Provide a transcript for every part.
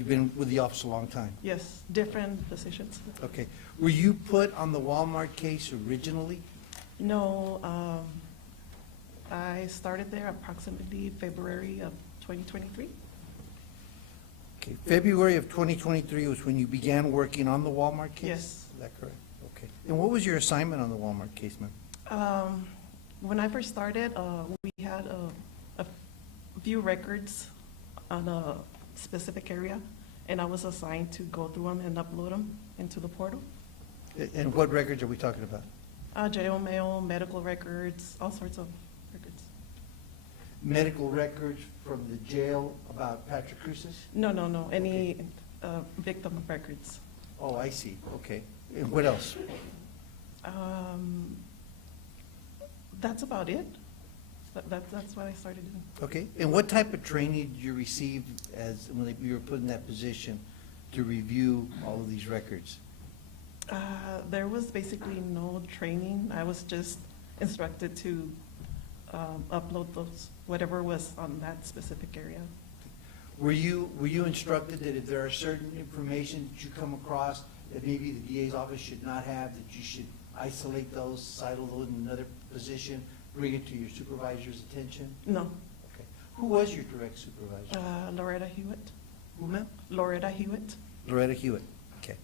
You've been with the office a long time. Yes, different positions. Okay. Were you put on the Walmart case originally? No, I started there approximately February of 2023. Okay. February of 2023 was when you began working on the Walmart case? Yes. Is that correct? Okay. And what was your assignment on the Walmart case, ma'am? When I first started, we had a few records on a specific area, and I was assigned to go through them and upload them into the portal. And what records are we talking about? Jail mail, medical records, all sorts of records. Medical records from the jail about Patrick Cruces? No, any victim records. Oh, I see. Okay. And what else? That's about it. That's what I started doing. Okay. And what type of training did you receive when you were put in that position to review all of these records? There was basically no training. I was just instructed to upload those, whatever was on that specific area. Were you instructed that if there are certain information that you come across that maybe the DA's office should not have, that you should isolate those, silo those in another position, bring it to your supervisor's attention? No. Okay. Who was your direct supervisor? Loretta Hewitt. Who, ma'am? Loretta Hewitt. Loretta Hewitt. Okay.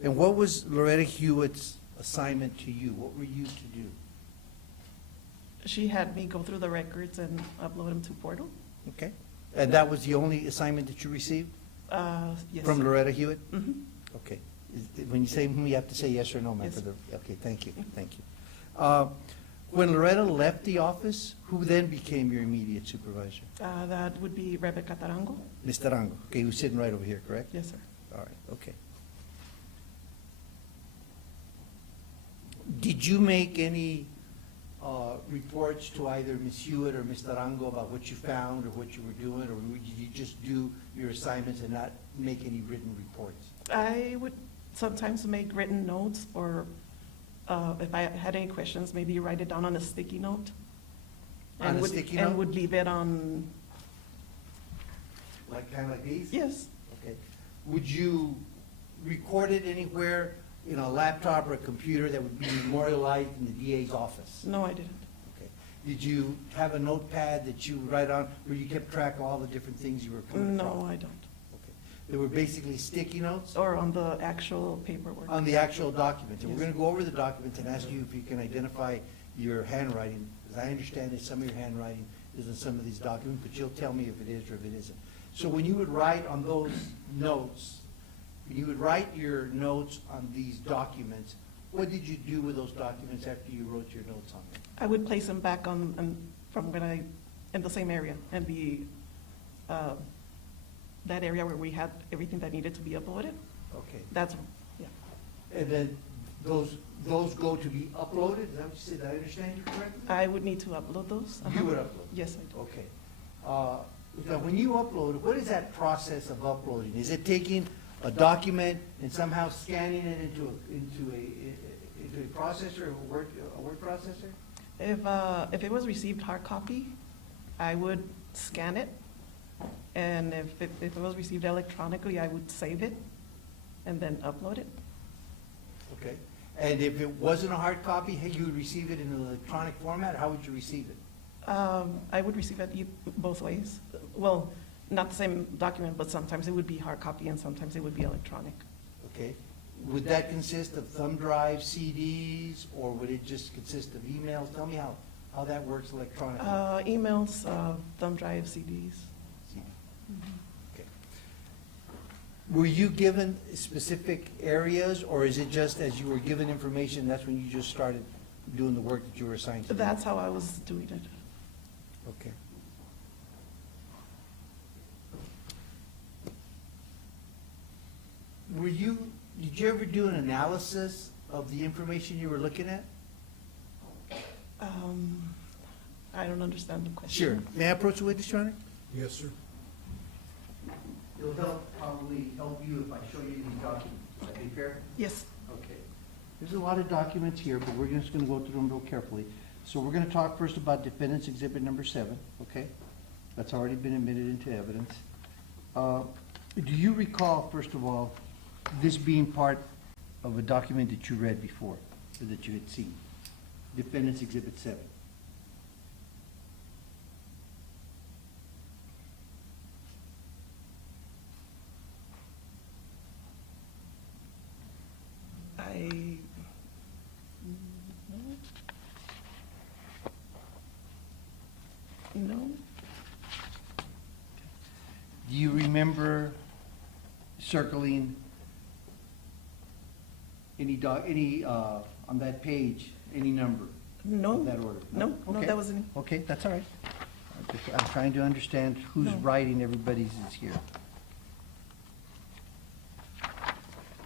And what was Loretta Hewitt's assignment to you? What were you to do? She had me go through the records and upload them to portal. Okay. And that was the only assignment that you received Yes. from Loretta Hewitt? Mm-hmm. Okay. When you say you have to say yes or no, ma'am. Yes. Okay, thank you, thank you. When Loretta left the office, who then became your immediate supervisor? That would be Rebecca Tarango. Mr. Tarango, okay, who's sitting right over here, correct? Yes, sir. All right, okay. Did you make any reports to either Ms. Hewitt or Mr. Tarango about what you found or what you were doing, or did you just do your assignments and not make any written reports? I would sometimes make written notes, or if I had any questions, maybe write it down on a sticky note. On a sticky note? And would leave it on, Kind of like these? yes. Okay. Would you record it anywhere, in a laptop or a computer that would be memorialized in the DA's office? No, I didn't. Okay. Did you have a notepad that you would write on, where you kept track of all the different things you were coming across? No, I don't. Okay. They were basically sticky notes Or on the actual paperwork. on the actual documents. And we're Yes. going to go over the documents and ask you if you can identify your handwriting, because I understand that some of your handwriting is in some of these documents, but you'll tell me if it is or if it isn't. So when you would write on those notes, when you would write your notes on these documents, what did you do with those documents after you wrote your notes on them? I would place them back on from when in the same area, and that area where we had everything that needed to be uploaded. Okay. That's, yeah. And then those go to be uploaded? Is that what you said? Did I understand you correctly? I would need to upload those. You would upload? Yes, I do. Okay. Now, when you upload, what is that process of uploading? Is it taking a document and somehow scanning it into a processor, a word processor? If it was received hard copy, I would scan it, and if it was received electronically, I would save it and then upload it. Okay. And if it wasn't a hard copy, hey, you would receive it in an electronic format? How would you receive it? I would receive it both ways. Well, not the same document, but sometimes it would be hard copy and sometimes it would be electronic. Okay. Would that consist of thumb drives, CDs, or would it just consist of emails? Tell me how that works electronically. Emails, thumb drive, CDs. CD. Okay. Were you given specific areas, or is it just as you were given information, that's when you just started doing the work that you were assigned to do? That's how I was doing it. Okay. Did you ever do an analysis of the information you were looking at? I don't understand the question. Sure. May I approach the witness, Your Honor? Yes, sir. It'll probably help you if I show you these documents. Is that fair? Yes. Okay. There's a lot of documents here, but we're just going to go through them real carefully. So we're going to talk first about Defendant's Exhibit Number 7, okay? That's already been admitted into evidence. Do you recall, first of all, this being part of a document that you read before, or that you had seen? Defendant's Exhibit 7. No, Do you remember circling on that page, any number? no, Of that order? no, no, Okay. that wasn't, Okay, that's all right. I'm trying to understand who's No. writing everybody's is here.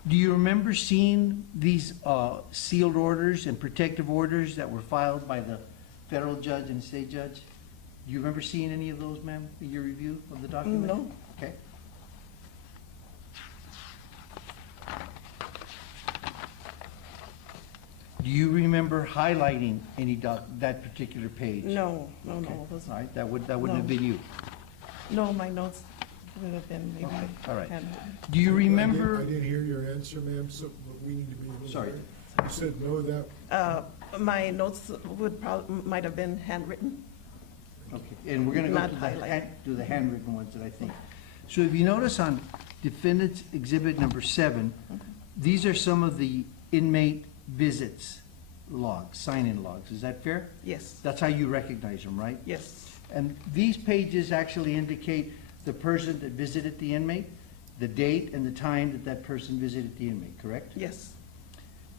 Do you remember seeing these sealed orders and protective orders that were filed by the federal judge and state judge? Do you remember seeing any of those, ma'am, in your review of the document? No. Okay. Do you remember highlighting that particular page? no, no, Okay. no, it All wasn't. right, that wouldn't have No. been you. No, my notes would have been maybe. Okay, all right. handwritten. Do you remember? I didn't hear your answer, ma'am, so but we need to be a little. Sorry. clear. You said no, that, My notes might have been handwritten. Okay, and we're gonna go Not to highlighted. the handwritten ones that I think. So if you notice on Defendant's Exhibit number 7, these are some of the inmate visits logs, sign-in logs, is that fair? Yes, That's how you recognize them, right? yes, And these pages actually indicate the person that visited the inmate, the date and the time that that person visited the inmate, correct? yes,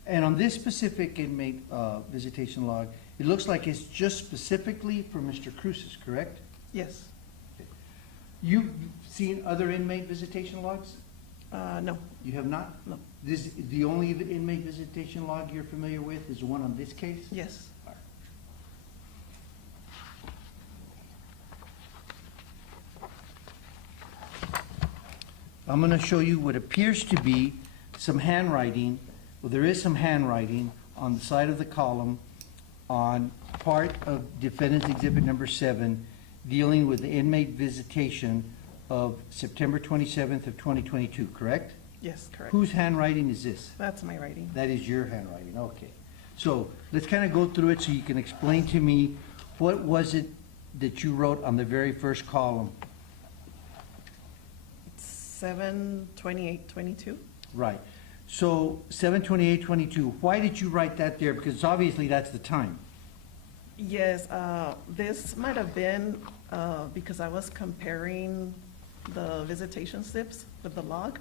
And on this specific inmate visitation log, it looks like it's just specifically for Mr. Cruces, correct? yes. You've seen other inmate visitation logs? No, You have not? no, This, the only inmate visitation log you're familiar with is the one on this case? yes. I'm going to show you what appears to be some handwriting. Well, there is some handwriting on the side of the column on part of Defendant's Exhibit number 7, dealing with the inmate visitation of September 27th of 2022, correct? Yes, correct. Whose handwriting is this? That's my writing. That is your handwriting, okay. So let's kind of go through it so you can explain to me what was it that you wrote on the very first column? 7/28/22. Right. So 7/28/22, why did you write that there? Because obviously that's the time. Yes, this might have been because I was comparing the visitation slips with the log.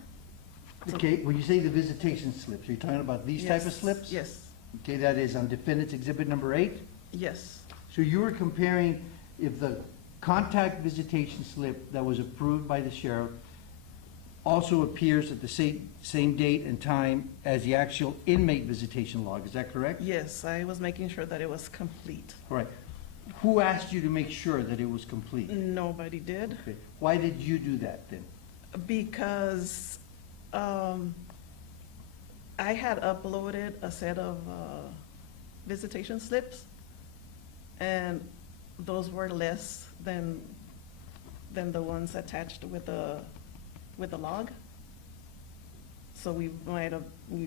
So- Okay, when you say the visitation slips, are you talking about these type of Yes, slips? Yes, Okay, that is on Defendant's Exhibit number 8? yes, So you were comparing if the contact visitation slip that was approved by the sheriff also appears at the same date and time as the actual inmate visitation log, is that correct? yes, I was making sure that it was complete. All right. Who asked you to make sure that it was complete? Nobody did, Okay. Why did you do that then? because I had uploaded a set of visitation slips, and those were less than the ones attached with the log. So we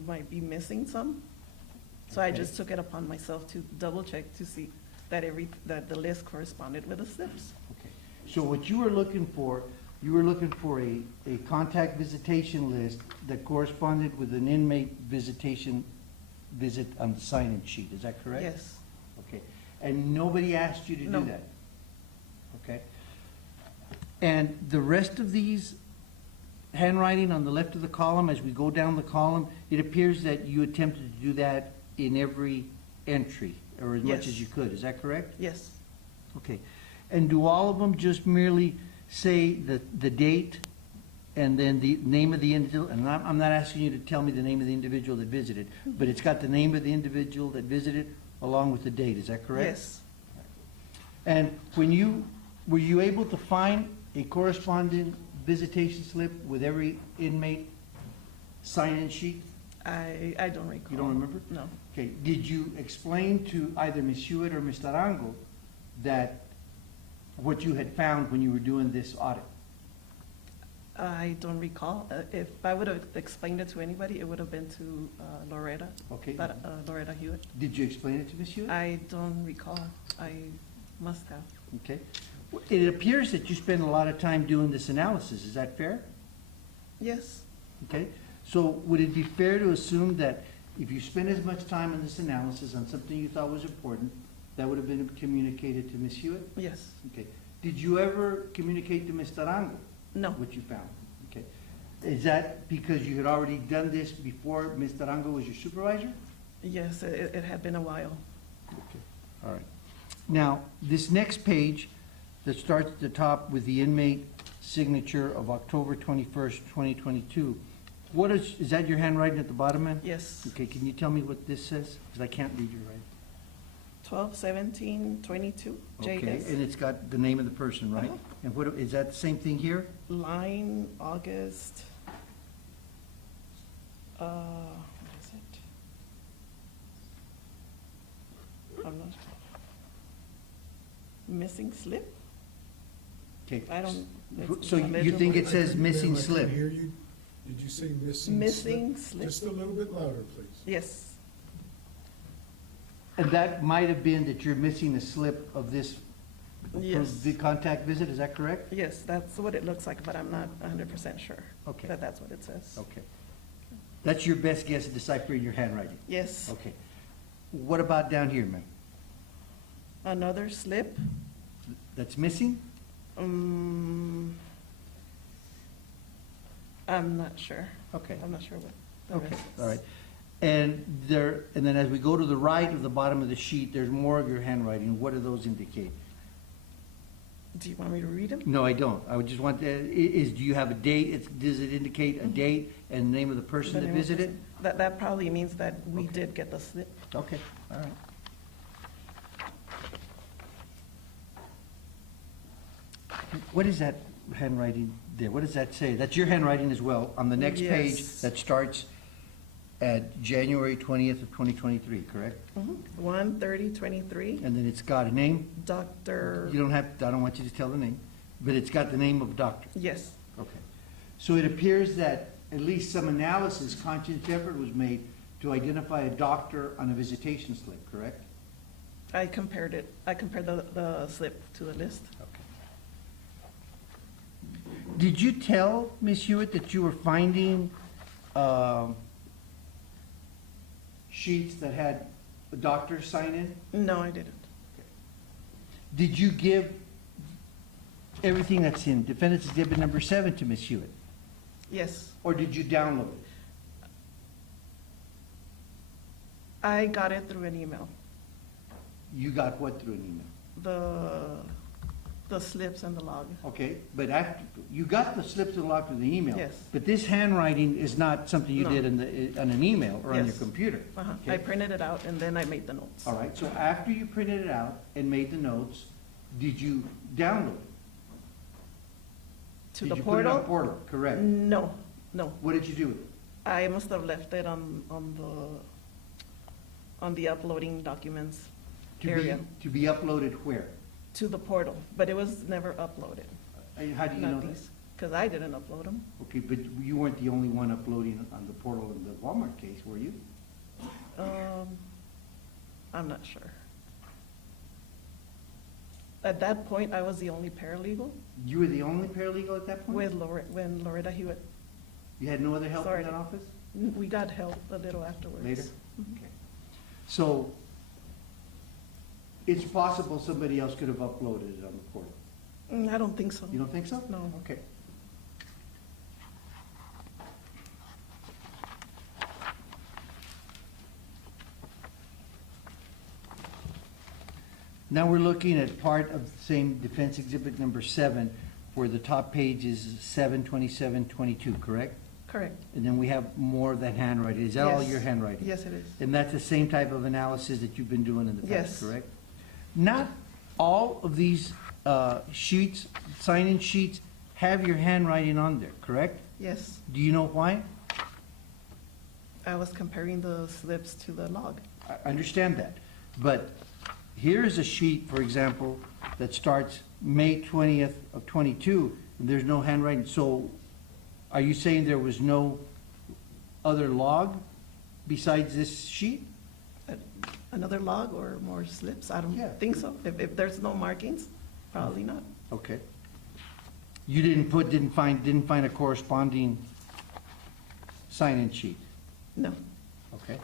might be missing some. So I Okay. just took it upon myself to double check to see that that the list corresponded with the slips. Okay. So what you were looking for, a contact visitation list that corresponded with an inmate visitation visit on the sign-in sheet, is that correct? Yes, Okay. And nobody asked you to No. do that? Okay. And the rest of these handwriting on the left of the column, as we go down the column, it appears that you attempted to do that in every entry, or as much Yes. as you could, is that correct? yes, Okay. And do all of them just merely say the date and then the name of the individual? And I'm not asking you to tell me the name of the individual that visited, but it's got the name of the individual that visited along with the date, is that correct? yes. And were you able to find a corresponding visitation slip with every inmate sign-in sheet? I don't recall. You don't remember? No. Okay, did you explain to either Ms. Hewitt or Mr. Arango that what you had found when you were doing this audit? I don't recall. If I would have explained it to anybody, it would have been to Loretta, Okay. Loretta Hewitt. Did you explain it to Ms. Hewitt? I don't recall. I must have. Okay. It appears that you spend a lot of time doing this analysis. Is that fair? Yes, Okay. So would it be fair to assume that if you spend as much time on this analysis on something you thought was important, that would have been communicated to Ms. Hewitt? yes. Okay. Did you ever communicate to Ms. Tarango No, what you found? Okay. Is that because you had already done this before Ms. Tarango was your supervisor? yes, it had been a while. Okay. All right. Now, this next page that starts at the top with the inmate signature of October 21st, 2022, what is that your handwriting at the bottom, man? Yes. Okay, can you tell me what this says? Because I can't read your writing. 12/17/22, Okay, JS. and it's got the name of the person, right? Uh-huh. And what, is that the same thing here? Line, August, what is it? I'm not, missing slip? Okay. I don't. it's So not you think legible. it says missing Ma'am, I slip? couldn't hear you. Did you say missing slip? Missing slip. Just a little bit louder, please. Yes, And that might have been that you're missing a slip of this yes, the contact visit, is that correct? yes, that's what it looks like, but I'm not 100% sure. Okay. That that's what it says. Okay. That's your best guess at deciphering your handwriting? Yes. Okay. What about down here, ma'am? Another slip, That's missing? I'm not sure. Okay. I'm not sure what the Okay, rest is. all right. And then as we go to the right of the bottom of the sheet, there's more of your handwriting. What do those indicate? Do you want me to read them? No, I don't. I would just want, do you have a date? Does it indicate a date and the name of the person that visited? That probably means that we Okay. did get the slip. Okay, all right. What is that handwriting there? What does that say? That's your handwriting as well, on the next page Yes. that starts at January 20th of 2023, correct? 1/30/23, And then it's got a name? Dr. You don't have, I don't want you to tell the name, but it's got the name of doctor. Yes, Okay. So it appears that at least some analysis, conscious effort was made to identify a doctor on a visitation slip, correct? I compared the slip to the list. Okay. Did you tell Ms. Hewitt that you were finding sheets that had a doctor sign in? No, I didn't. Did you give everything that's in Defendant's Exhibit number 7 to Ms. Hewitt? Yes, Or did you download it? I got it through an email. You got what through an email? The slips and the log. Okay, but after, you got the slips and log through the email? Yes. But this handwriting is not something you No. did on an email or on your Yes. computer? Uh-huh. Okay. I printed it out and then I made the notes. All right, so after you printed it out and made the notes, did you download it? To the Did you put it on portal? a portal? Correct. No, no. What did you do with it? I must have left it on the uploading documents area To be uploaded where? to the portal, but it was never uploaded. How do you know Not that? these, because I didn't upload them. Okay, but you weren't the only one uploading on the portal in the Walmart case, were you? I'm not sure. At that point, I was the only paralegal You were the only paralegal at that point? when Loretta Hewitt, You had no other help in Sorry. that office? we got help a little afterwards. Later? Mhm. Okay. So, it's possible somebody else could have uploaded it on the portal. I don't think so. You don't think so? No. Okay. Now we're looking at part of the same defense exhibit number 7, where the top page is 7/27/22, correct? Correct. And then we have more of that handwriting. Is that all Yes. your handwriting? Yes, it is. And that's the same type of analysis that you've been doing in the past, Yes. correct? Not all of these sheets, sign-in sheets, have your handwriting on there, correct? Yes, Do you know why? I was comparing the slips to the log. I understand that. But here's a sheet, for example, that starts May 20th of '22, and there's no handwriting. So Are you saying there was no other log besides this sheet? Another log or more slips? I Yeah. don't think so. If there's no markings, probably not. Okay. You didn't find a corresponding sign-in sheet? No. Okay.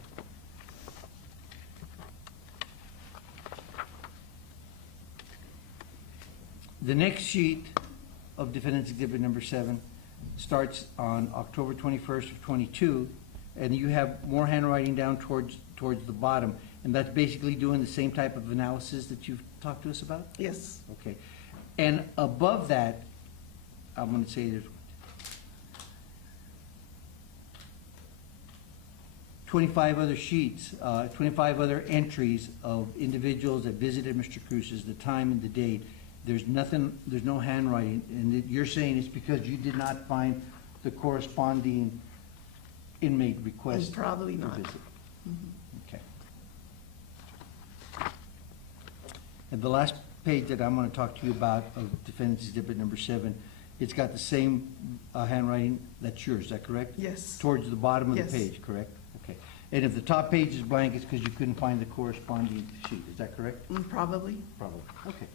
The next sheet of defendant's exhibit number 7 starts on October 21st of 22, and you have more handwriting down towards the bottom, and that's basically doing the same type of analysis that you've talked to us about? Yes. Okay. And above that, I'm going to say there's 25 other sheets, 25 other entries of individuals that visited Mr. Cruz's, the time and the date. There's nothing, there's no handwriting, and you're saying it's because you did not find the corresponding inmate request? Probably to not. visit. Okay. And the last page that I'm going to talk to you about of defendant's exhibit number 7, it's got the same handwriting that's yours, is that correct? Yes. Towards the bottom of the Yes. page, correct? Okay. And if the top page is blank, it's because you couldn't find the corresponding sheet, is that correct? Probably. Probably, okay.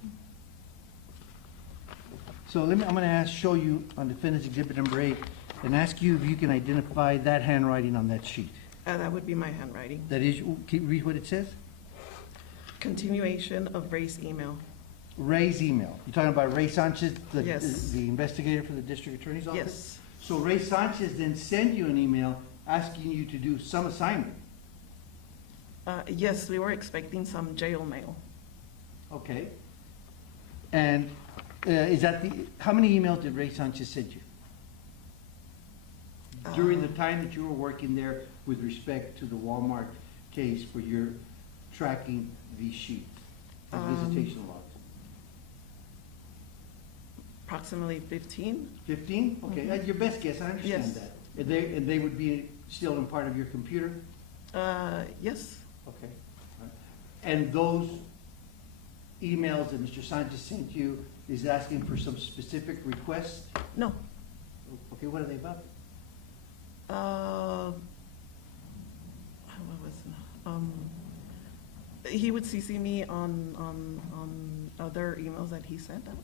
So I'm going to show you on defendant's exhibit number 8, and ask you if you can identify that handwriting on that sheet. That would be my handwriting. That is, can you read what it says? Continuation of Ray's email. Ray's email. You're talking about Ray Sanchez, Yes. the investigator for the district attorney's office? Yes. So Ray Sanchez then sent you an email asking you to do some assignment? Yes, we were expecting some jail mail. Okay. And is that how many emails did Ray Sanchez send you? During the time that you were working there with respect to the Walmart case where you're tracking these sheets, the visitation logs? Approximately 15. 15? Okay, that's your best guess, I understand Yes. that. And they would be still in part of your computer? Yes. Okay. All right. And those emails that Mr. Sanchez sent you is asking for some specific requests? No. Okay, what are they about? What was, he would CC me on other emails that he sent out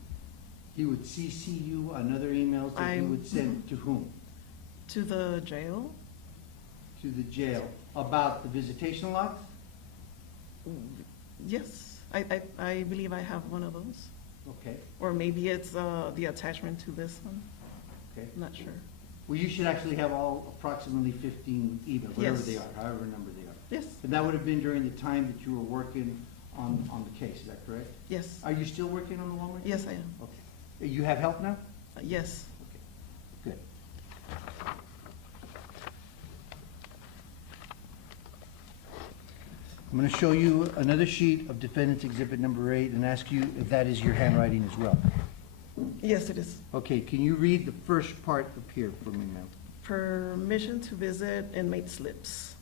He would CC you on other emails that he would send to whom? to the jail. To the jail, about the visitation logs? Yes, I believe I have one of those. Okay, Or maybe it's the attachment to this one. okay. I'm not sure. Well, you should actually have all approximately 15 emails, whatever Yes. they are, however number they are. Yes, And that would have been during the time that you were working on the case, is that correct? yes, Are you still working on the Walmart case? yes, I am. Okay. You have help now? Yes. Okay, good. I'm going to show you another sheet of defendant's exhibit number 8 and ask you if that is your handwriting as well. Yes, it is. Okay, can you read the first part up here for me, ma'am? Permission to visit inmate slips.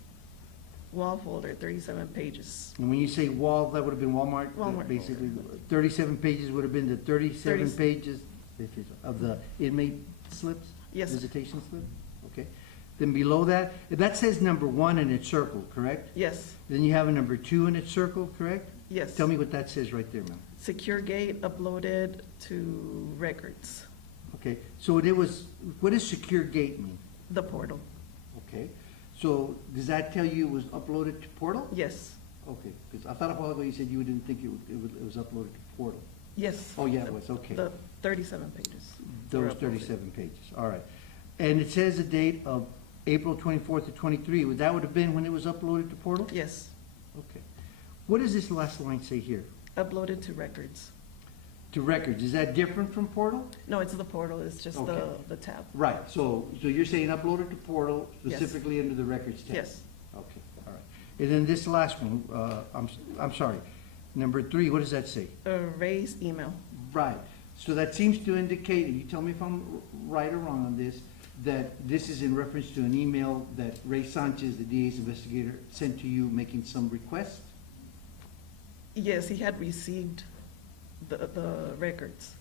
Wall folder, 37 pages. And when you say wall, that would have been Walmart? Walmart Basically, 37 pages would have been the 37 30. pages of the inmate slips? Yes. Visitation slip? Okay. Then below that, that says number 1 and it's circled, correct? Yes, Then you have a number 2 and it's circled, correct? yes. Tell me what that says right there, ma'am. Secure gate uploaded to records, Okay, so it was, what does secure gate mean? the portal. Okay, so does that tell you it was uploaded to portal? Yes, Okay, because I thought a while ago you said you didn't think it was uploaded to portal. yes. Oh, yeah, it was, okay. The 37 pages. were Those uploaded. 37 pages, all right. And it says the date of April 24th of 23, that would have been when it was uploaded to portal? Yes, Okay. What does this last line say here? uploaded to records. To records, is that different from portal? No, it's the portal, it's just Okay. the tab. Right, so you're saying uploaded to portal Yes. specifically under the records tab? Yes, Okay, all right. And then this last one, I'm sorry, number 3, what does that say? Ray's email. Right, so that seems to indicate, and you tell me if I'm right or wrong on this, that this is in reference to an email that Ray Sanchez, the DA's investigator, sent to you making some request? Yes, he had received the records,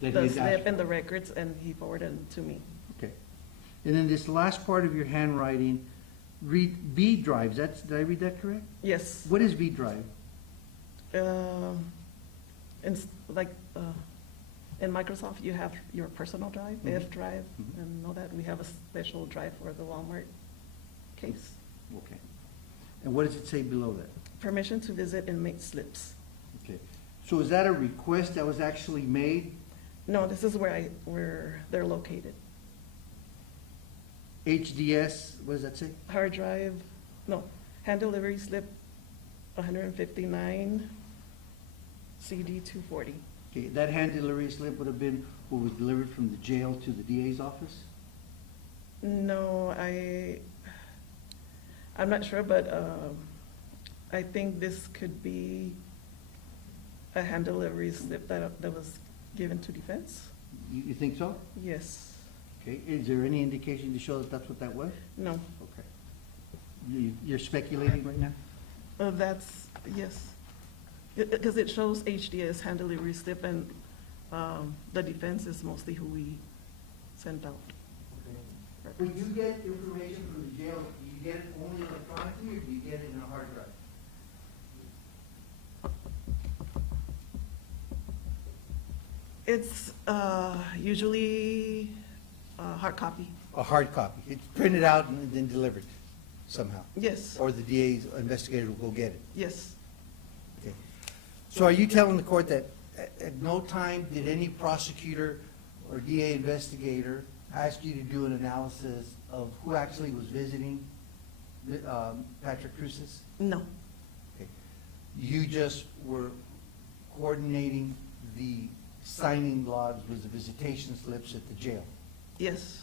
That the he had asked slip for? and the records, and he forwarded them to me. Okay. And then this last part of your handwriting, read V drives, did I read that correct? Yes. What is V drive? And like, in Microsoft, you have your personal drive, Mhm. F drive, Mhm. and know that we have a special drive for the Walmart case. Okay. And what does it say below that? Permission to visit inmate slips. Okay. So is that a request that was actually made? No, this is where they're located. HDS, what does that say? Hard drive, no, hand delivery slip 159, CD 240. Okay, that hand delivery slip would have been what was delivered from the jail to the DA's office? No, I'm not sure, but I think this could be a hand delivery slip that was given to defense. You think so? Yes. Okay, is there any indication to show that that's what that was? No. Okay. You're speculating right now? That's, yes. Because it shows HDS hand delivery slip, and the defense is mostly who we sent out. When you get information from the jail, do you get it only electronically or do you get it in a hard drive? It's usually a hard copy. A hard copy. It's printed out and then delivered somehow. Yes, Or the DA's investigator will go get it. yes. Okay. So are you telling the court that at no time did any prosecutor or DA investigator ask you to do an analysis of who actually was visiting Patrick Cruces? No, Okay. You just were coordinating the signing logs with the visitation slips at the jail. yes.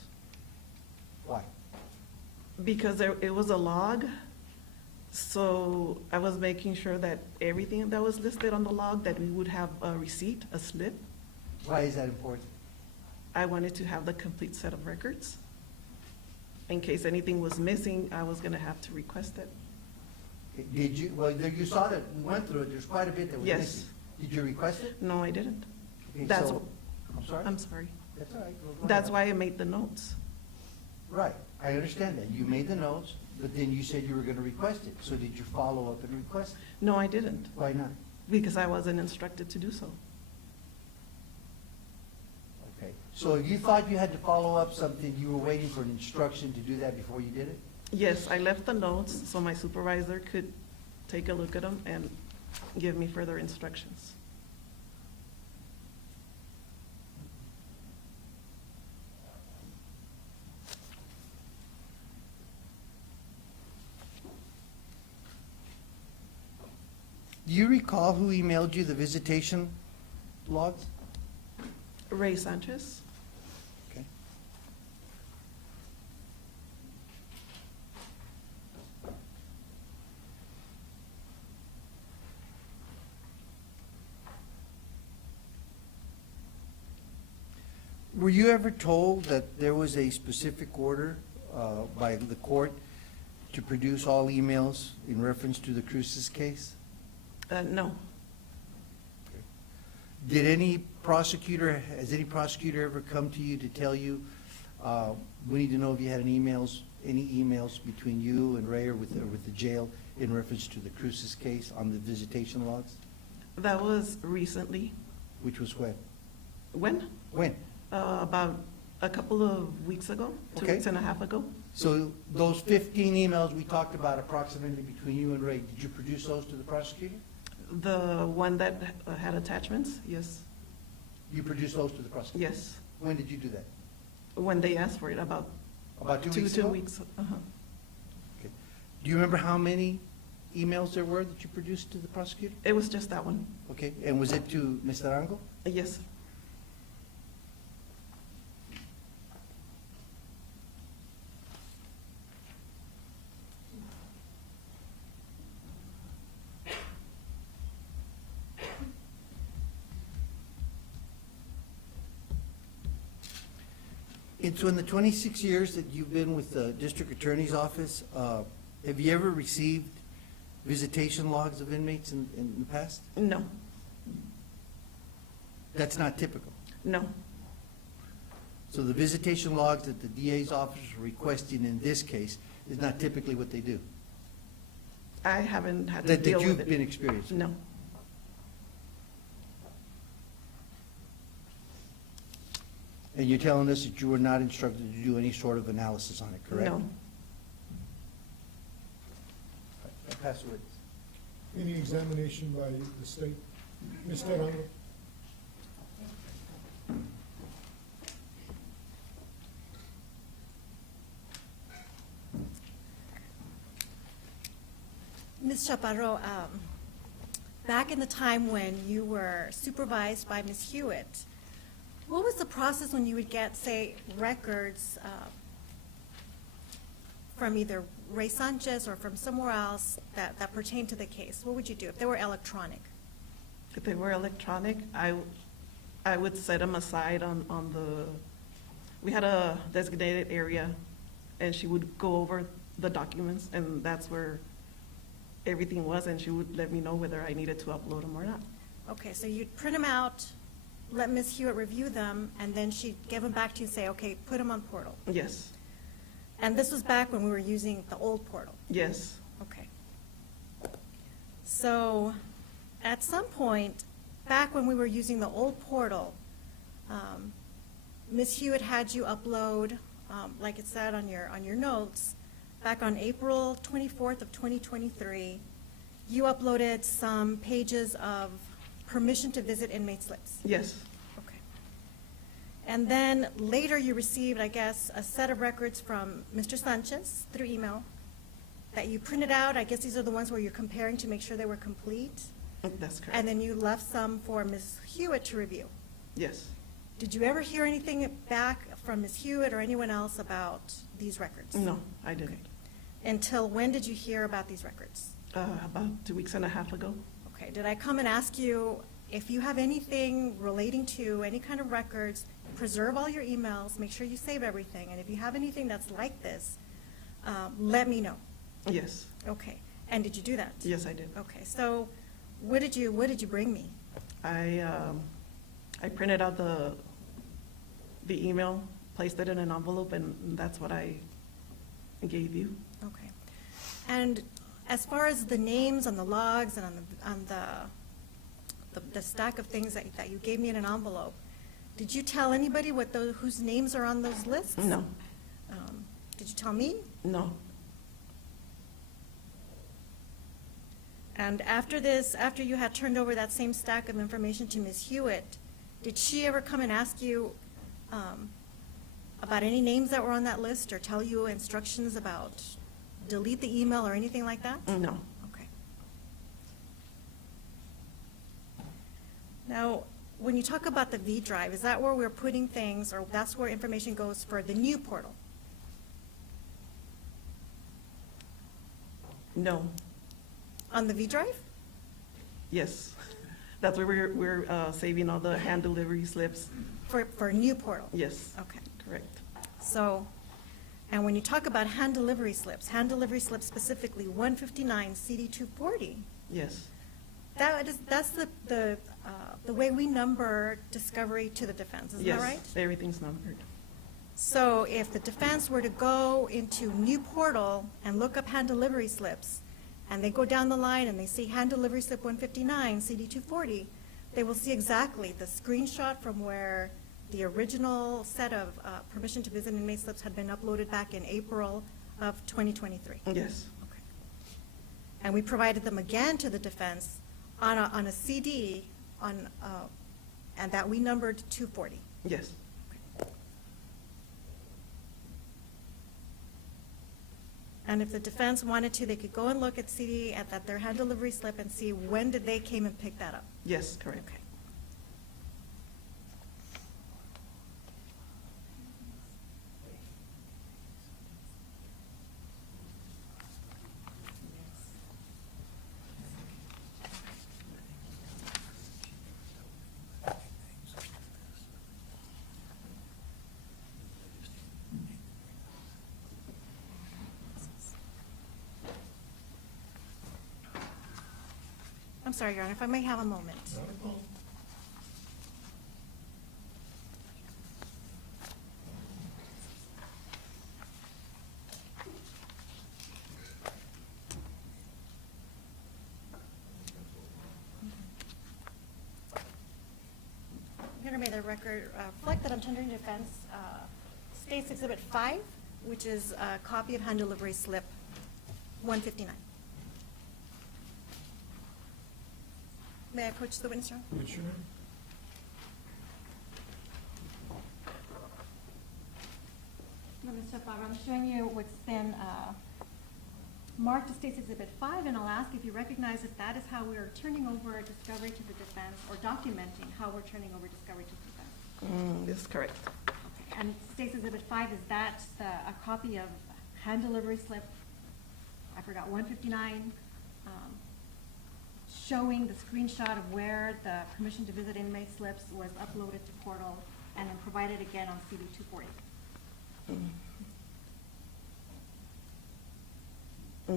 Why? Because it was a log, so I was making sure that everything that was listed on the log, that we would have a receipt, a slip. Why is that important? I wanted to have the complete set of records. In case anything was missing, I was gonna have to request it. Okay. Did you, well, you saw that, we went through it, there's quite a bit that was Yes. missing. Did you request it? No, I didn't. Okay, That's, so- I'm sorry? I'm sorry. That's all right. Go That's ahead. why I made the notes. Right, I understand that. You made the notes, but then you said you were gonna request it. So did you follow up and request it? No, I didn't, Why not? because I wasn't instructed to do so. Okay, so if you thought you had to follow up something, you were waiting for an instruction to do that before you did it? Yes, I left the notes so my supervisor could take a look at them and give me further instructions. Do you recall who emailed you the visitation logs? Ray Sanchez? Okay. Were you ever told that there was a specific order by the court to produce all emails in reference to the Cruces case? No, Did any prosecutor, has any prosecutor ever come to you to tell you, we need to know if you had any emails between you and Ray or with the jail in reference to the Cruces case on the visitation logs? that was recently. Which was when? When? When? About a couple of weeks ago, 2 Okay. weeks and a half ago. So those 15 emails we talked about approximately between you and Ray, did you produce those to the prosecutor? The one that had attachments, yes, You produced those to the prosecutor? yes. When did you do that? When they asked for it, about About 2 two weeks ago? weeks. Okay. Do you remember how many emails there were that you produced to the prosecutor? It was just that one, Okay, and was it to Mr. Arango? yes. And so in the 26 years that you've been with the district attorney's office, have you ever received visitation logs of inmates in the past? No, That's not typical. no, So the visitation logs that the DA's office is requesting in this case is not typically what they do, I haven't had to that deal with you've it. been experiencing. No, And you're telling us that you were not instructed to do any sort of analysis on it, correct? no. Pass the witness. Any examination by the state? Ms. Terano? Ms. Chaparro, back in the time when you were supervised by Ms. Hewitt, what was the process when you would get, say, records from either Ray Sanchez or from somewhere else that pertained to the case? What would you do if they were electronic? If they were electronic, I would set them aside on the, we had a designated area, and she would go over the documents, and that's where everything was, and she would let me know whether I needed to upload them or not. Okay, so you'd print them out, let Ms. Hewitt review them, and then she'd give them back to you and say, okay, put them on portal. Yes, And this was back when we were using the old portal. yes, Okay. So, at some point, back when we were using the old portal, Ms. Hewitt had you upload, like it said on your notes, back on April 24th of 2023, you uploaded some pages of permission to visit inmate slips. yes, Okay. And then later you received, I guess, a set of records from Mr. Sanchez through email that you printed out. I guess these are the ones where you're comparing to make sure they were complete. that's correct. And then you left some for Ms. Hewitt to review. Yes. Did you ever hear anything back from Ms. Hewitt or anyone else about these records? No, I didn't. Until when did you hear about these records? About 2.5 weeks ago. Okay, did I come and ask you if you have anything relating to any kind of records, preserve all your emails, make sure you save everything, and if you have anything that's like this, let me know. Yes, Okay, and did you do that? yes, I did. Okay, so what did you bring me? I printed out the email, placed it in an envelope, and that's what I gave you. Okay. And as far as the names on the logs and on the stack of things that you gave me in an envelope, did you tell anybody whose names are on those lists? No, Did you tell me? no, And after this, after you had turned over that same stack of information to Ms. Hewitt, did she ever come and ask you about any names that were on that list or tell you instructions about delete the email or anything like that? no. Okay. Now, when you talk about the V drive, is that where we're putting things, or that's where information goes for the new portal? No, On the V drive? yes. That's where we're saving all the hand delivery slips. For a new portal? Yes, Okay. correct. So, and when you talk about hand delivery slips specifically 159 CD 240, Yes, that's the way we number discovery to the defense, isn't that right? yes, everything's numbered. So if the defense were to go into new portal and look up hand delivery slips, and they go down the line and they see hand delivery slip 159, CD 240, they will see exactly the screenshot from where the original set of permission to visit inmate slips had been uploaded back in April of 2023. Yes, Okay. And we provided them again to the defense on a CD and that we numbered 240. yes, And if the defense wanted to, they could go and look at CD, at their hand delivery slip and see when did they came and pick that up. yes, correct. Okay. I'm sorry, Your Honor, if I may have a moment. may the record reflect that I'm tendering defense State's Exhibit 5, which is a copy of hand delivery slip 159. May I approach the witness, Your Honor? What's your name? No, Ms. Chaparro, I'm showing you what's been marked as State's Exhibit 5, and I'll ask if you recognize if that is how we're turning over discovery to the defense, or documenting how we're turning over discovery to the defense. This is correct. Okay. And State's Exhibit 5, is that a copy of hand delivery slip, I forgot, 159, showing the screenshot of where the permission to visit inmate slips was uploaded to portal and then provided again on CD 240?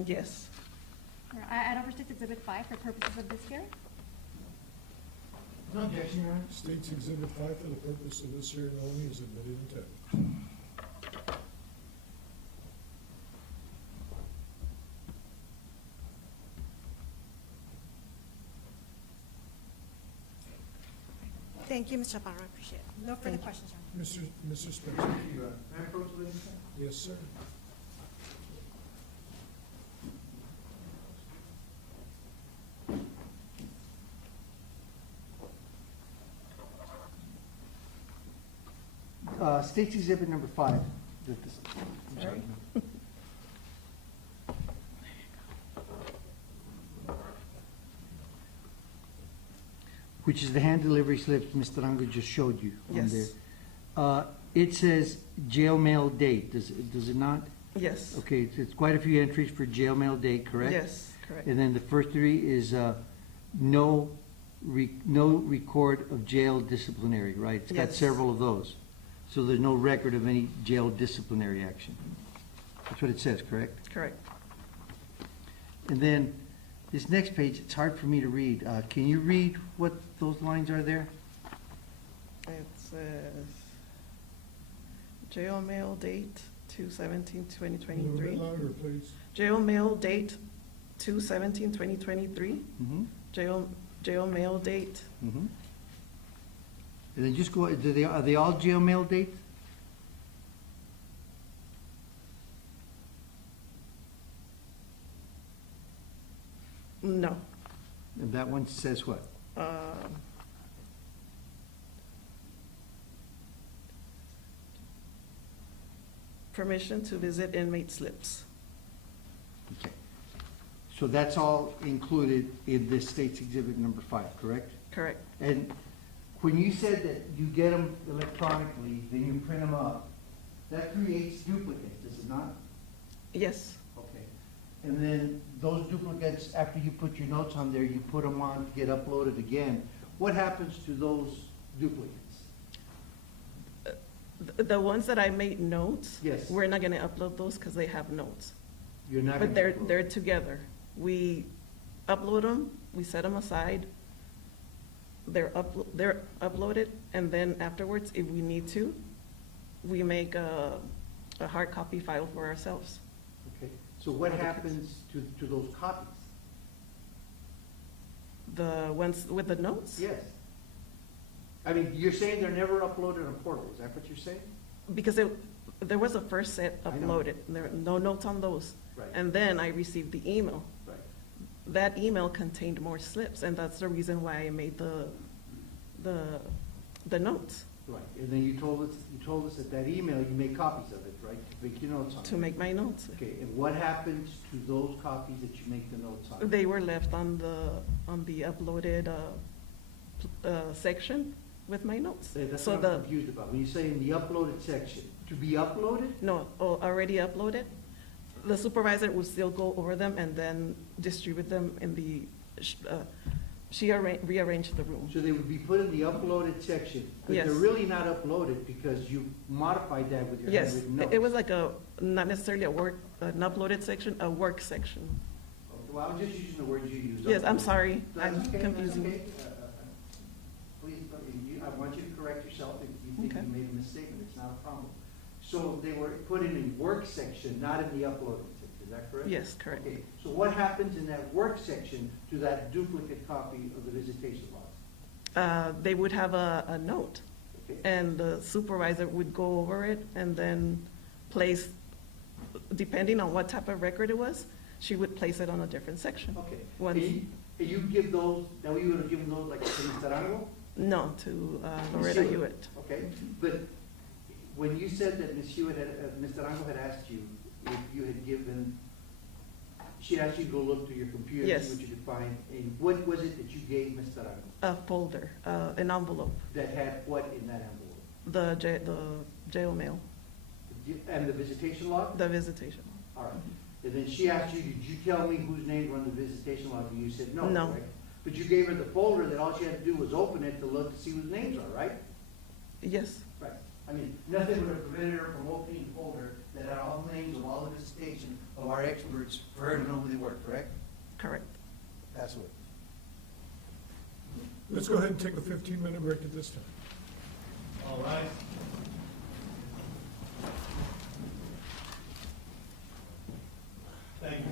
Yes. I over State's Exhibit 5 for purposes of this hearing. No objection, Your Honor. State's Exhibit 5 for the purpose of this hearing only is admitted into evidence. Thank you, Ms. Chaparro, I appreciate it. No further questions, Your Honor. Mr. Spencer? May I approach the witness? Yes, sir. State's Exhibit number 5. I'm sorry. Which is the hand delivery slips Mr. Ranga just showed you on Yes. there. It says jail mail date, does it not? Yes. Okay, it's quite a few entries for jail mail date, correct? Yes, correct. And then the first three is no record of jail disciplinary, right? It's got Yes. several of those. So there's no record of any jail disciplinary action. That's what it says, correct? Correct. And then this next page, it's hard for me to read. Can you read what those lines are there? It says jail mail date 2/17/2023. A little bit louder, please. Jail mail date 2/17/2023. Mm-hmm. Jail mail date. Mm-hmm. And then just go, are they all jail mail dates? No. And that one says what? Permission to visit inmate slips. Okay. So that's all included in this State's Exhibit number 5, correct? Correct. And when you said that you get them electronically, then you print them up, that creates duplicates, does it not? Yes. Okay. And then those duplicates, after you put your notes on there, you put them on, get uploaded again. What happens to those duplicates? The ones that I made notes. Yes. We're not gonna upload those because they have notes. You're not But gonna upload. they're together. We upload them, we set them aside. They're uploaded, and then afterwards, if we need to, we make a hard copy file for ourselves. Okay. So what happens to those copies? The ones with the notes? Yes. I mean, you're saying they're never uploaded on portal, is that what you're saying? Because there was a first set I know. uploaded, there were no notes on those. Right. And then I received the email. Right. That email contained more slips, and that's the reason why I made the notes, Right. And then you told us that email, you make copies of it, right, to make your notes on it? to make my notes. Okay, and what happens to those copies that you make the notes on? They were left on the uploaded section with my notes. That's So what I'm confused about. When you say in the uploaded section, to be uploaded? No, already uploaded. The supervisor will still go over them and then distribute them in the, she rearranged the room. So they would be put in the uploaded section, but Yes. they're really not uploaded because you modified that with your Yes, handwritten notes. it was like not necessarily an uploaded section, a work section. Well, I'm just using the words you use. Yes, I'm sorry, That's I'm okay, that's confusing. okay. Please, I want you to correct yourself if you think Okay. you made a misstatement, it's not a problem. So they were put in the work section, not in the uploaded section, is that correct? Yes, correct. Okay, so what happens in that work section to that duplicate copy of the visitation logs? They would have a note Okay. And the supervisor would go over it and then place, depending on what type of record it was, she would place it on a different section. Okay. Once- And you give those, now you would have given those like to Mr. Arango? No, to Loretta Hewitt. Hewitt. Okay, but when you said that Ms. Hewitt had, Mr. Arango had asked you if you had given, she asked you to go look through your computer, see Yes. what you could find, and what was it that you gave Mr. Arango A folder, an envelope, that had what in that envelope? the jail mail, And the visitation log? the visitation. All right. And then she asked you, did you tell me whose names were on the visitation log? And you said no, No. right? But you gave her the folder that all she had to do was open it to look to see whose names are, right? Yes, Right. I mean, nothing would have prevented her from opening the folder that had all the names of all the visitation of our experts for her to know who they were, correct? correct. That's what. Let's go ahead and take a 15-minute break at this time. All right. Thank you.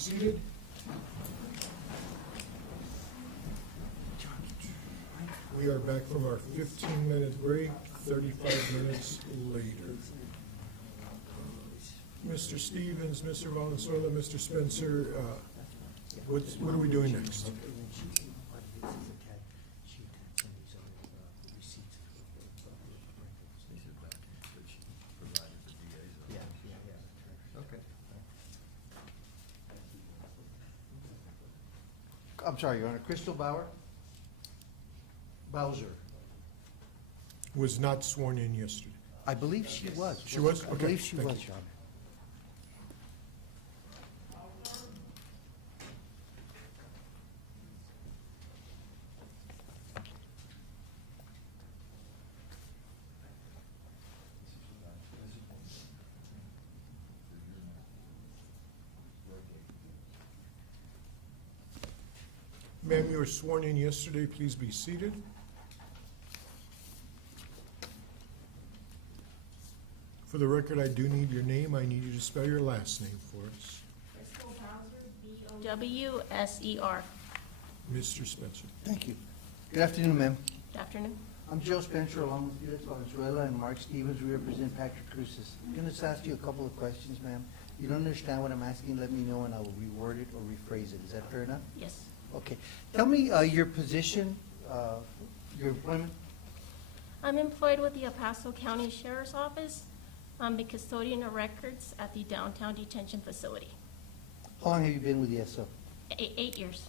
seated. We are back from our 15-minute break, 35 minutes later. Mr. Stevens, Mr. Valenzuela, Mr. Spencer, what are we doing next? I'm sorry, Your Honor, Crystal Bowser. Was not sworn in yesterday. I believe she was. She was? I Okay, believe she thank was, you. Your Honor. Ma'am, you were sworn in yesterday. Please be seated. For the record, I do need your name. I need you to spell your last name for us. Crystal Bowser, B-O-W-S-E-R. Mr. Spencer. Thank you. Good afternoon, ma'am. Good afternoon. I'm Joe Spencer, along with Felix Valenzuela and Mark Stevens. We represent Patrick Cruces. I'm going to ask you a couple of questions, ma'am. You don't understand what I'm asking, let me know, and I will reword it or rephrase it. Is that fair enough? Yes. Okay. Tell me your position, your employment. I'm employed with the El Paso County Sheriff's Office. I'm the custodian of records at the downtown detention facility. How long have you been with the SO? 8 years.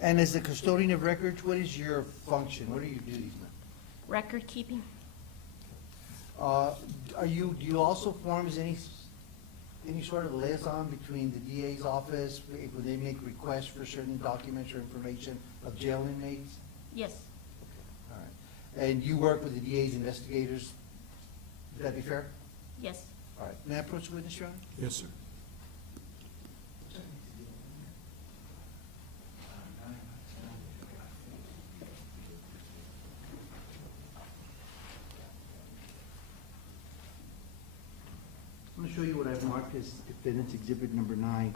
And as the custodian of records, what is your function? What are your duties, ma'am? Record keeping. Do you also form as any sort of liaison between the DA's office, when they make requests for certain documents or information of jail inmates? Yes. All right. And you work with the DA's investigators? Would that be fair? Yes. All right. May I approach the witness, Your Honor? Yes, sir. I'm going to show you what I've marked as defendant's exhibit number 9.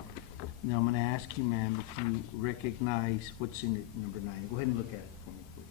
Now, I'm going to ask you, ma'am, if you recognize what's in it, number 9. Go ahead and look at it for me, please.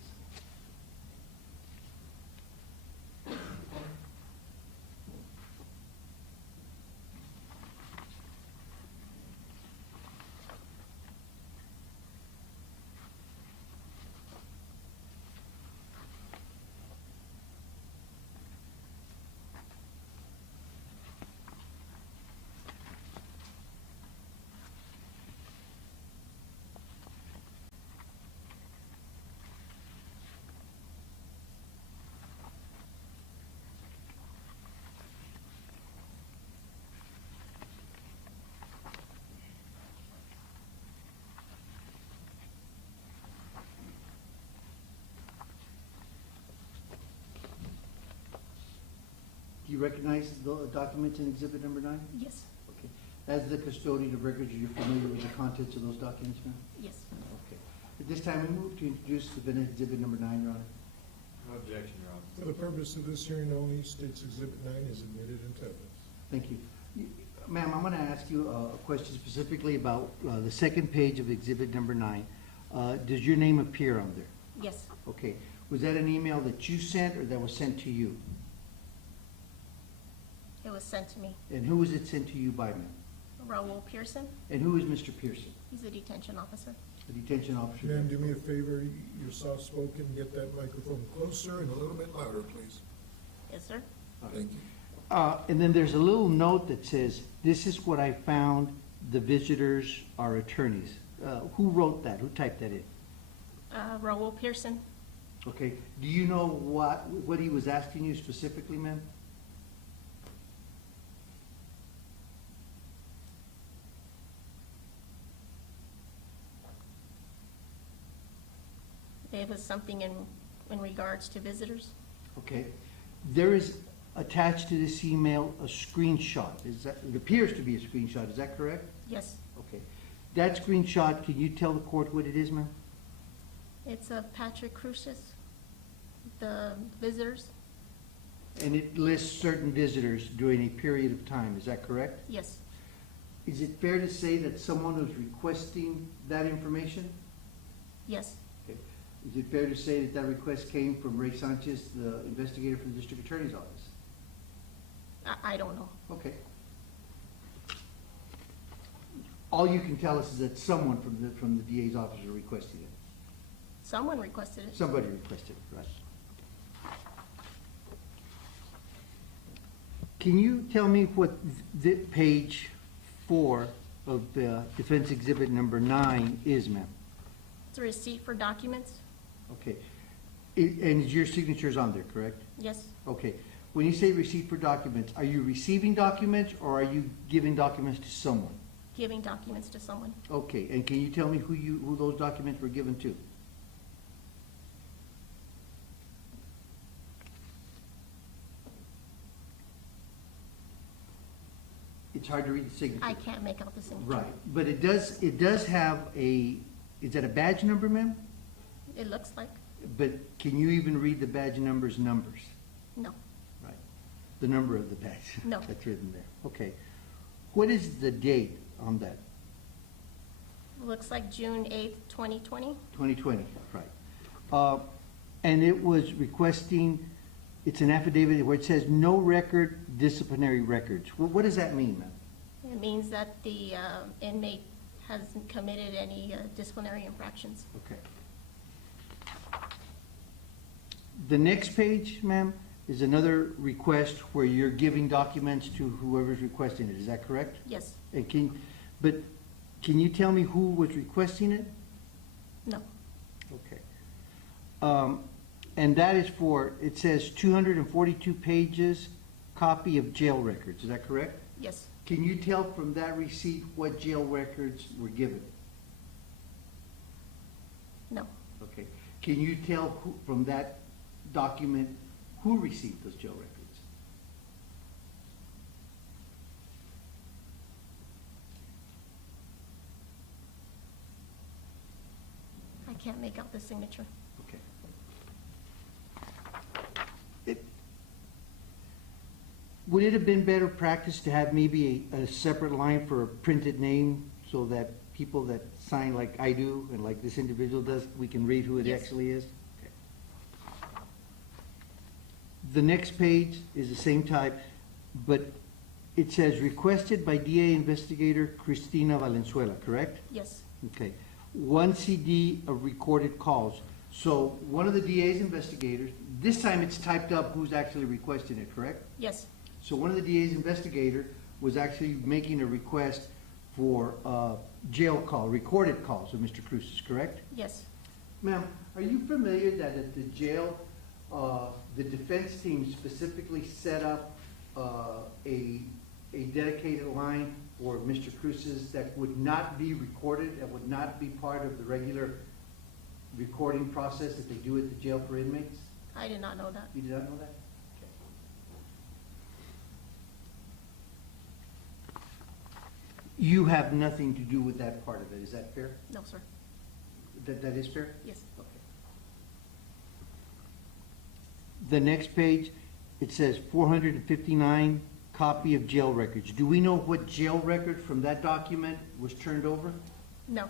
Do you recognize the documents in exhibit number 9? Yes. Okay. As the custodian of records, are you familiar with the contents of those documents, ma'am? Yes. Okay. At this time, we move to introduce defendant exhibit number 9, Your Honor. No objection, Your Honor. For the purpose of this hearing only, states Exhibit 9 is admitted into evidence. Thank you. Ma'am, I'm going to ask you a question specifically about the second page of exhibit number 9. Does your name appear on there? Yes. Okay. Was that an email that you sent or that was sent to you? It was sent to me. And who was it sent to you by, ma'am? Raul Pearson. And who is Mr. Pearson? He's a detention officer. The detention officer? Ma'am, do me a favor, you're soft-spoken, get that microphone closer and a little bit louder, please. Yes, sir. Thank you. And then there's a little note that says, "This is what I found, the visitors are attorneys." Who wrote that? Who typed that in? Raul Pearson. Okay. Do you know what he was asking you specifically, ma'am? It was something in regards to visitors. Okay. There is attached to this email a screenshot. It appears to be a screenshot. Is that correct? Yes. Okay. That screenshot, can you tell the court what it is, ma'am? It's of Patrick Cruces, the visitors. and it lists certain visitors during a period of time, is that correct? Yes, Is it fair to say that someone was requesting that information? yes, Okay. Is it fair to say that that request came from Ray Sanchez, the investigator for the district attorney's office? I don't know. Okay. All you can tell us is that someone from the DA's office is requesting it. Someone requested it. Somebody requested it, right? Can you tell me what the page 4 of the defense exhibit number 9 is, ma'am? It's a receipt for documents. Okay. And your signature's on there, correct? Yes, Okay. When you say receipt for documents, are you receiving documents or are you giving documents to someone? giving documents to someone. Okay, and can you tell me who those documents were given to? It's hard to read the signature. I can't make out the signature. Right, but it does have a, is that a badge number, ma'am? It looks like, But can you even read the badge numbers? no, Right, the number of the badge. No. That's written there, okay. What is the date on that? looks like June 8th, 2020. 2020, right. And it was requesting, it's an affidavit where it says no record, disciplinary records. What does that mean, ma'am? It means that the inmate hasn't committed any disciplinary infractions. Okay. The next page, ma'am, is another request where you're giving documents to whoever's requesting it, is that correct? Yes, And can you tell me who was requesting it? no, Okay. And that is for, it says 242 pages, copy of jail records, is that correct? yes, Can you tell from that receipt what jail records were given? no, Okay. Can you tell from that document who received those jail records? I can't make out the signature. Okay. Would it have been better practice to have maybe a separate line for a printed name so that people that sign like I do and like this individual does, we can read who it Yes. actually is? Okay. The next page is the same type, but it says requested by DA investigator Cristina Valenzuela, correct? Yes, Okay. 1 CD of recorded calls. So one of the DA's investigators, this time it's typed up who's actually requesting it, correct? yes, So one of the DA's investigator was actually making a request for jail call, recorded calls of Mr. Cruz's, correct? yes, Ma'am, are you familiar that at the jail, the defense team specifically set up a dedicated line for Mr. Cruz's that would not be recorded, that would not be part of the regular recording process that they do at the jail for inmates? I did not know that. You did not know that? You have nothing to do with that part of it, is that fair? No, sir. That is fair? Yes, Okay. The next page, it says 459 copy of jail records. Do we know what jail record from that document was turned over? no.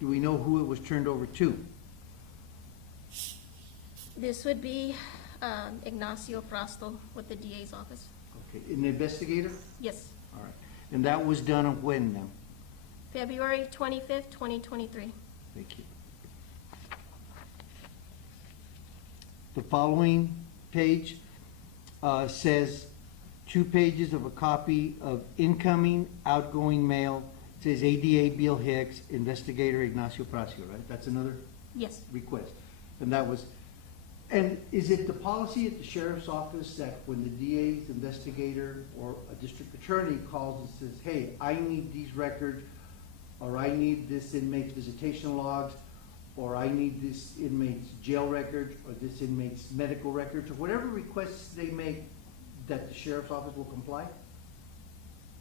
Do we know who it was turned over to? This would be Ignacio Frastel with the DA's office. Okay, an investigator? Yes, All right. And that was done on when now? February 25th, 2023. Thank you. The following page says 2 pages of a copy of incoming, outgoing mail. It says ADA Bill Hicks, investigator Ignacio Pracio, right? That's another Yes, request. And that was, and is it the policy at the sheriff's office that when the DA's investigator or a district attorney calls and says, hey, I need these records, or I need this inmate's visitation logs, or I need this inmate's jail records, or this inmate's medical records, or whatever requests they make, that the sheriff's office will comply?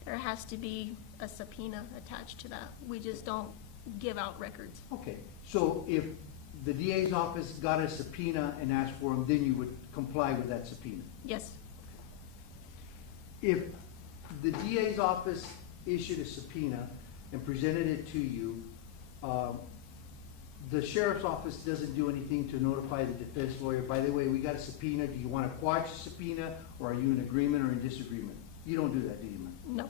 there has to be a subpoena attached to that. We just don't give out records. Okay, so if the DA's office got a subpoena and asked for them, then you would comply with that subpoena. Yes, If the DA's office issued a subpoena and presented it to you, the sheriff's office doesn't do anything to notify the defense lawyer, by the way, we got a subpoena, do you want to quash the subpoena, or are you in agreement or in disagreement? You don't do that, do you, ma'am? no,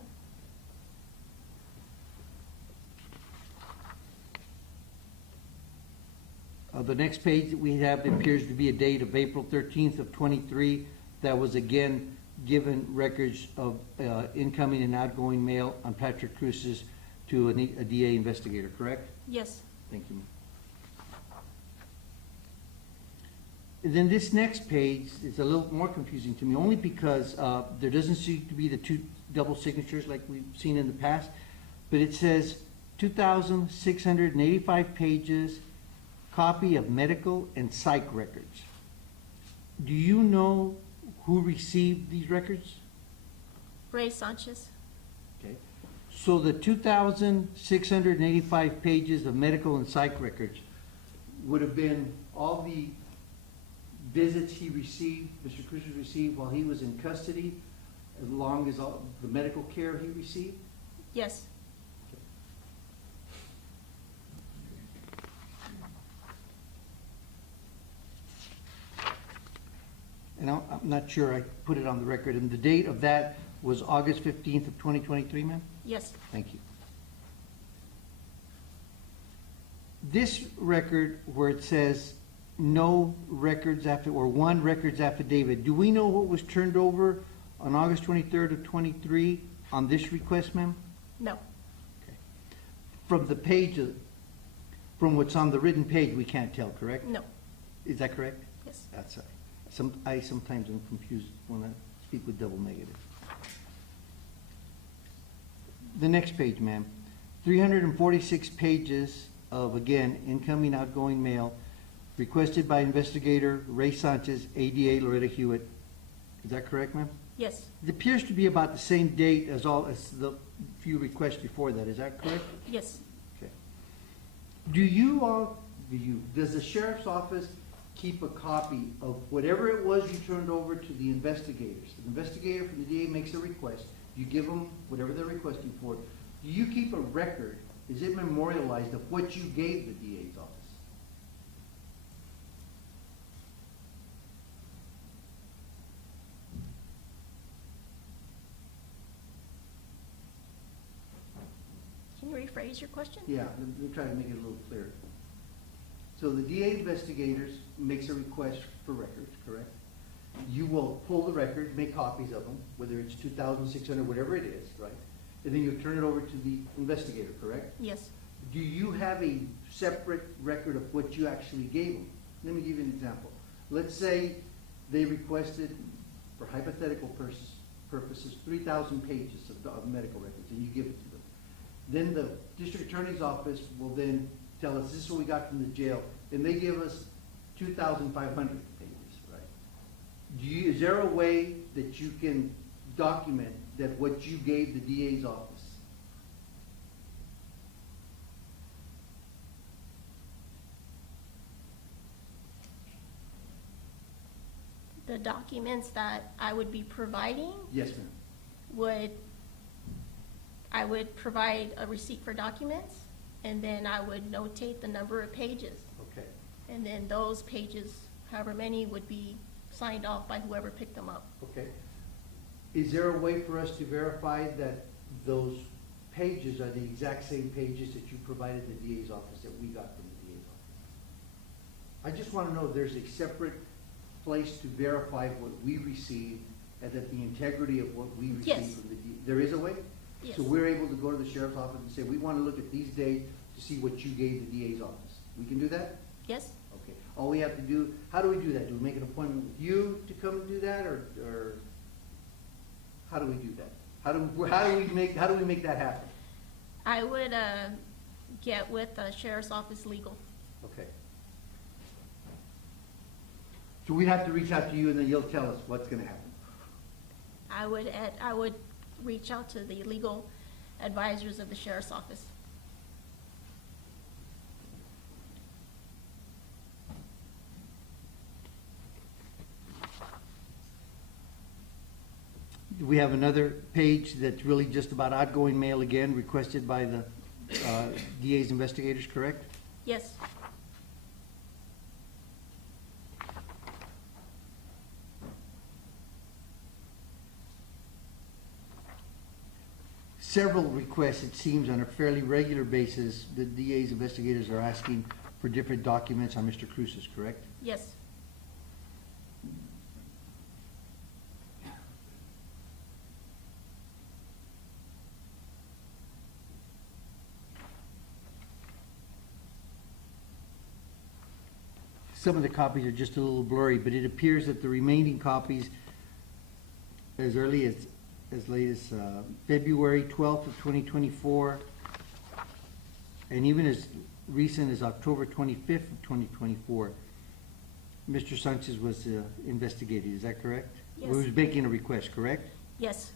The next page that we have appears to be a date of April 13th of 23. That was again given records of incoming and outgoing mail on Patrick Cruz's to a DA investigator, correct? yes. Thank you, ma'am. And then this next page is a little more confusing to me, only because there doesn't seem to be the two double signatures like we've seen in the past, but it says 2,685 pages, copy of medical and psych records. Do you know who received these records? Ray Sanchez, Okay. So the 2,685 pages of medical and psych records would have been all the visits he received, Mr. Cruz received while he was in custody, as long as all the medical care he received? yes. And I'm not sure I put it on the record, and the date of that was August 15th of 2023, ma'am? Yes, Thank you. This record where it says no records after, or one records affidavit, do we know what was turned over on August 23rd of 23 on this request, ma'am? no, Okay. From the page, from what's on the written page, we can't tell, correct? no, Is that correct? yes. That's right. I sometimes am confused when I speak with double negative. The next page, ma'am. 346 pages of, again, incoming, outgoing mail requested by investigator Ray Sanchez, ADA Loretta Hewitt. Is that correct, ma'am? Yes, It appears to be about the same date as the few requests before that. Is that correct? yes, Okay. Does the sheriff's office keep a copy of whatever it was you turned over to the investigators? The investigator from the DA makes a request, you give them whatever they're requesting for. Do you keep a record, is it memorialized of what you gave the DA's office? can you rephrase your question? Yeah, let me try to make it a little clearer. So the DA investigators makes a request for records, correct? You will pull the records, make copies of them, whether it's 2,600, whatever it is, right? And then you turn it over to the investigator, correct? Yes, Do you have a separate record of what you actually gave them? Let me give you an example. Let's say they requested, for hypothetical purposes, 3,000 pages of medical records, and you give it to them. Then the district attorney's office will then tell us, this is what we got from the jail, and they give us 2,500 pages, right? Is there a way that you can document that what you gave the DA's office? the documents that I would be providing Yes, ma'am. I would provide a receipt for documents, and then I would notate the number of pages. Okay. And then those pages, however many, would be signed off by whoever picked them up. Okay. Is there a way for us to verify that those pages are the exact same pages that you provided the DA's office that we got from the DA's office? I just want to know if there's a separate place to verify what we received and that the integrity of what we received Yes. from the DA. There is a way? Yes. So we're able to go to the sheriff's office and say, we want to look at these dates to see what you gave the DA's office. We can do that? Yes, Okay. All we have to do, how do we do that? Do we make an appointment with you to come and do that, or how do we do that? How do we make that happen? I would get with the sheriff's office legal. Okay. So we'd have to reach out to you, and then you'll tell us what's gonna happen. I would reach out to the legal advisors of the sheriff's office. we have another page that's really just about outgoing mail again, requested by the DA's investigators, correct? Yes. Several requests, it seems, on a fairly regular basis, the DA's investigators are asking for different documents on Mr. Cruz's, correct? Yes. Some of the copies are just a little blurry, but it appears that the remaining copies, as early as late as February 12th of 2024, and even as recent as October 25th of 2024, Mr. Sanchez was investigated, is that correct? Yes. He was making a request, correct? Yes.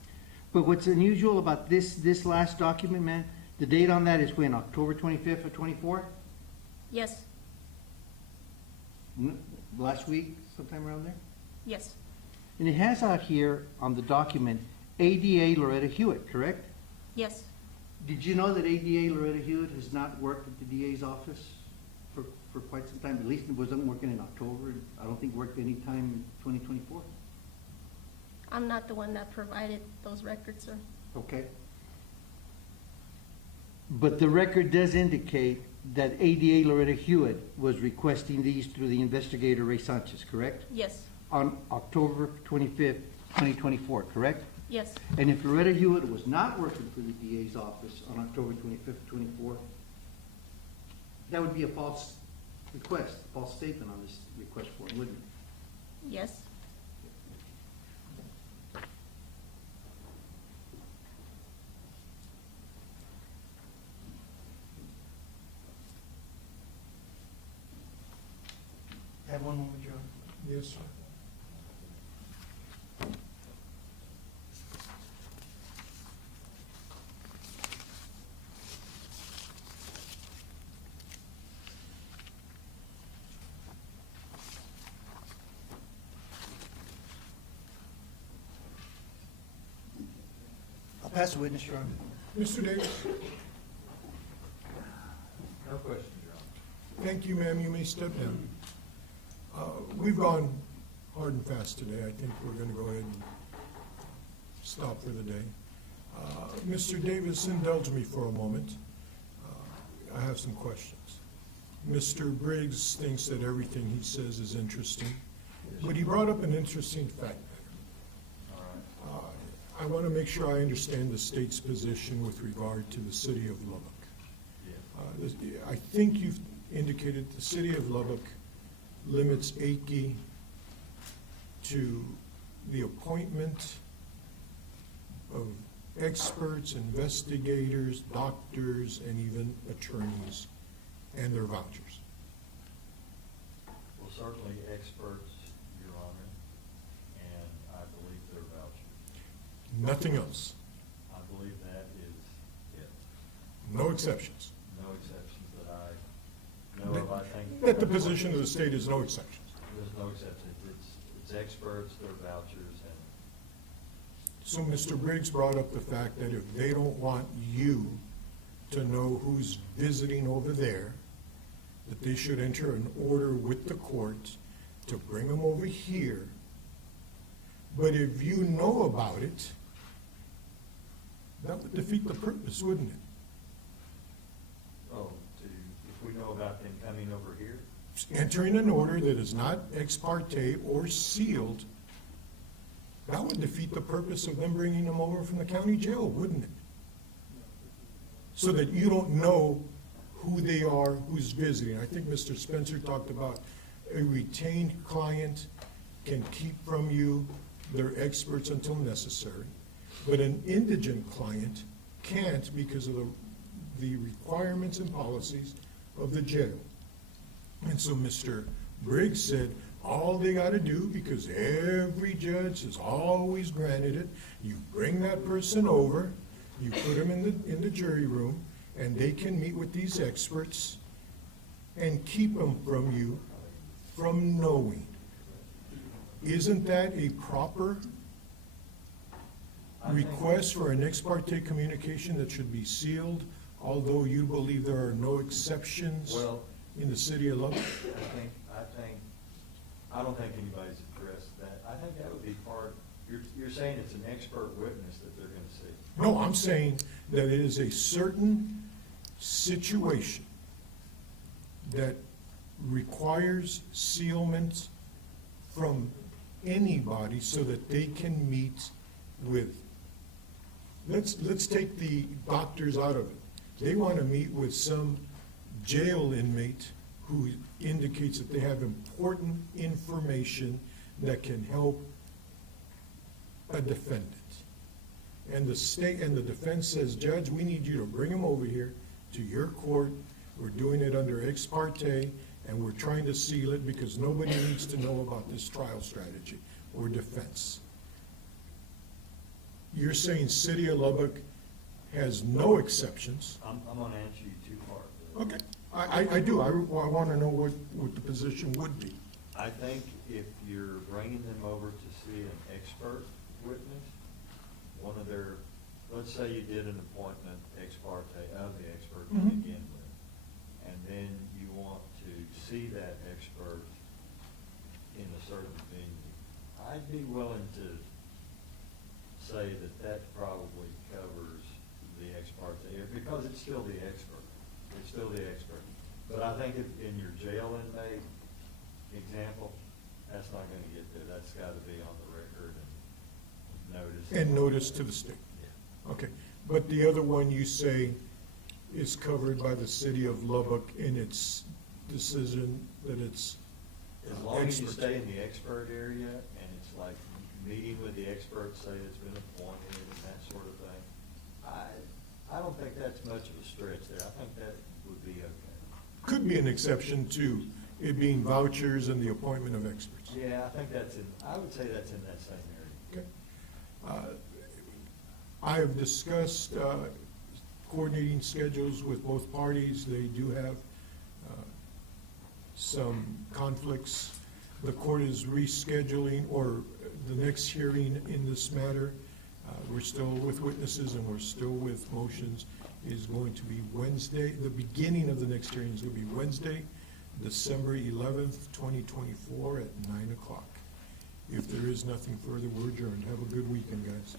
But what's unusual about this last document, man, the date on that is when, October 25th of 24? Yes. Last week, sometime around there? Yes. And it has out here on the document, ADA Loretta Hewitt, correct? Yes. Did you know that ADA Loretta Hewitt has not worked at the DA's office for quite some time? At least it wasn't working in October. I don't think worked any time in 2024. I'm not the one that provided those records, sir. Okay. But the record does indicate that ADA Loretta Hewitt was requesting these through the investigator Ray Sanchez, correct? Yes. On October 25th, 2024, correct? Yes. And if Loretta Hewitt was not working for the DA's office on October 25th, 24, that would be a false request, a false statement on this request form, wouldn't it? Yes. Have one moment, Joe. Yes, sir. I'll pass the witness, Your Honor. Mr. Davis, No questions, Your Honor. thank you, ma'am. You may step down. We've gone hard and fast today. I think we're going to go ahead and stop for the day. Mr. Davis, indulge me for a moment. I have some questions. Mr. Briggs thinks that everything he says is interesting, but he brought up an interesting fact. All right. I want to make sure I understand the state's position with regard to the city of Lubbock. Yeah. I think you've indicated the city of Lubbock limits AICI to the appointment of experts, investigators, doctors, and even attorneys and their vouchers. Well, certainly experts, Your Honor, and I believe their vouchers. Nothing else. I believe that is it. No exceptions. No exceptions that I know of, I think. That the position of the state is no exceptions. There's no exceptions. It's experts, their vouchers, and So Mr. Briggs brought up the fact that if they don't want you to know who's visiting over there, that they should enter an order with the court to bring them over here. But if you know about it, that would defeat the purpose, wouldn't it? if we know about them coming over here, Entering an order that is not ex parte or sealed, that would defeat the purpose of them bringing them over from the county jail, wouldn't it? So that you don't know who they are, who's visiting. I think Mr. Spencer talked about a retained client can keep from you their experts until necessary, but an indigent client can't because of the requirements and policies of the jail. And so Mr. Briggs said, all they got to do, because every judge has always granted it, you bring that person over, you put them in the jury room, and they can meet with these experts and keep them from you from knowing. Isn't that a proper request for an ex parte communication that should be sealed, although you believe there are no exceptions Well, in the city of Lubbock? I don't think anybody's addressed that. I think that would be part, you're saying it's an expert witness that they're gonna see. No, I'm saying that it is a certain situation that requires sealment from anybody so that they can meet with, let's take the doctors out of it. They want to meet with some jail inmate who indicates that they have important information that can help a defendant. And the state and the defense says, Judge, we need you to bring him over here to your court. We're doing it under ex parte, and we're trying to seal it because nobody needs to know about this trial strategy or defense. You're saying City of Lubbock has no exceptions. I'm gonna answer you two parts. Okay, I do. I want to know what the position would be. I think if you're bringing them over to see an expert witness, one of their, let's say you did an appointment ex parte of the expert to Mhm. begin with, and then you want to see that expert in a certain venue, I'd be willing to say that that probably covers the ex parte, because it's still the expert. It's still the expert. But I think if in your jail inmate example, that's not gonna get there. That's gotta be on the record and notice. And notice to the state. Yeah. Okay, but the other one you say is covered by the City of Lubbock in its decision that it's As long as you expert. stay in the expert area and it's like meeting with the expert, say it's been appointed and that sort of thing, I don't think that's much of a stretch there. I think that would be okay. Could be an exception to it being vouchers and the appointment of experts. Yeah, I think that's in, I would say that's in that same area. Okay. I have discussed coordinating schedules with both parties. They do have some conflicts. The court is rescheduling, or the next hearing in this matter, we're still with witnesses and we're still with motions, is going to be Wednesday. The beginning of the next hearing is going to be Wednesday, December 11th, 2024 at 9 o'clock. If there is nothing further, we're adjourned. Have a good weekend, guys.